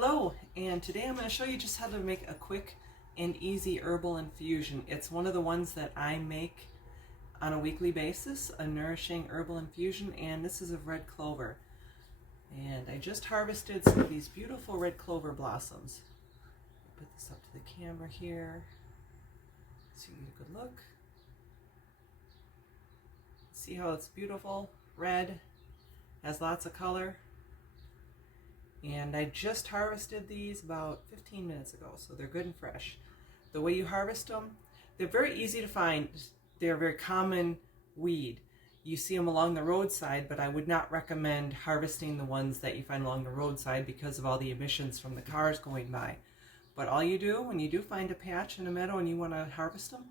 Hello, and today I'm going to show you just how to make a quick and easy herbal infusion. It's one of the ones that I make on a weekly basis, a nourishing herbal infusion, and this is of red clover. And I just harvested some of these beautiful red clover blossoms. Put this up to the camera here so you get a good look. See how it's beautiful, red, has lots of color. And I just harvested these about 15 minutes ago, so they're good and fresh. The way you harvest them, they're very easy to find. They're a very common weed. You see them along the roadside, but I would not recommend harvesting the ones that you find along the roadside because of all the emissions from the cars going by. But all you do, when you do find a patch in a meadow and you want to harvest them,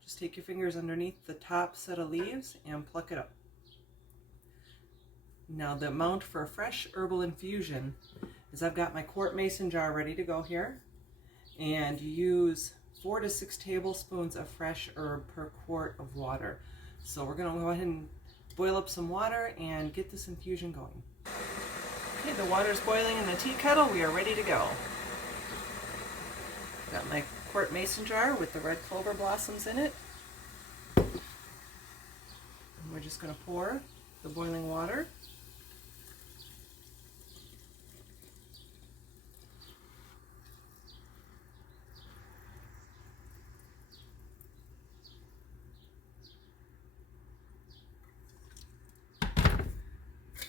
just take your fingers underneath the top set of leaves and pluck it up. Now the amount for a fresh herbal infusion is I've got my quart mason jar ready to go here, and you use 4 to 6 tablespoons of fresh herb per quart of water. So we're going to go ahead and boil up some water and get this infusion going. Okay, the water's boiling in the tea kettle. We are ready to go. Got my quart mason jar with the red clover blossoms in it. And we're just going to pour the boiling water.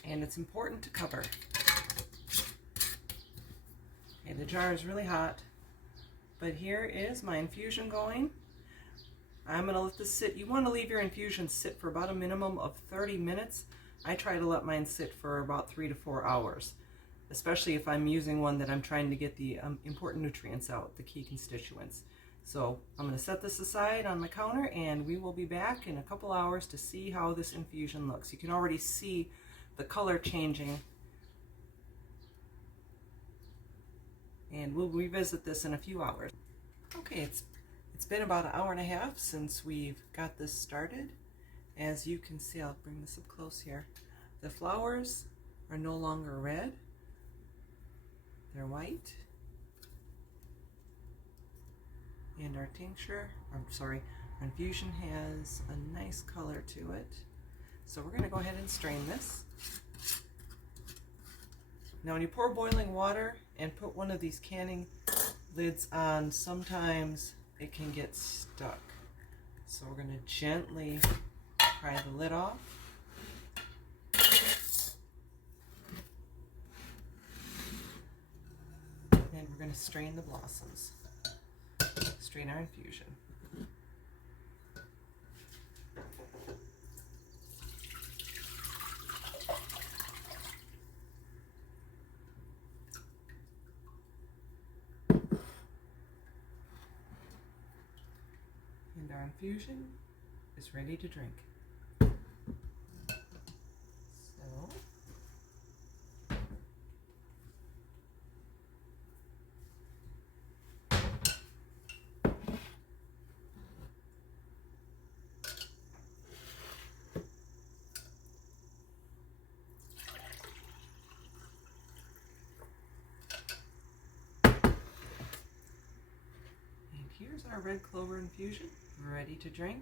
And it's important to cover. Okay, the jar is really hot, but here is my infusion going. I'm going to let this sit. You want to leave your infusion sit for about a minimum of 30 minutes. I try to let mine sit for about 3 to 4 hours, especially if I'm using one that I'm trying to get the important nutrients out, the key constituents. So I'm going to set this aside on my counter, and we will be back in a couple hours to see how this infusion looks. You can already see the color changing, and we'll revisit this in a few hours. Okay, it's been about an hour and a half since we've got this started. As you can see, I'll bring this up close here. The flowers are no longer red, they're white, and our our infusion has a nice color to it. So we're going to go ahead and strain this. Now when you pour boiling water and put one of these canning lids on, sometimes it can get stuck. So we're going to gently pry the lid off. And we're going to strain the blossoms. Strain our infusion. And our infusion is ready to drink. So, and here's our red clover infusion ready to drink.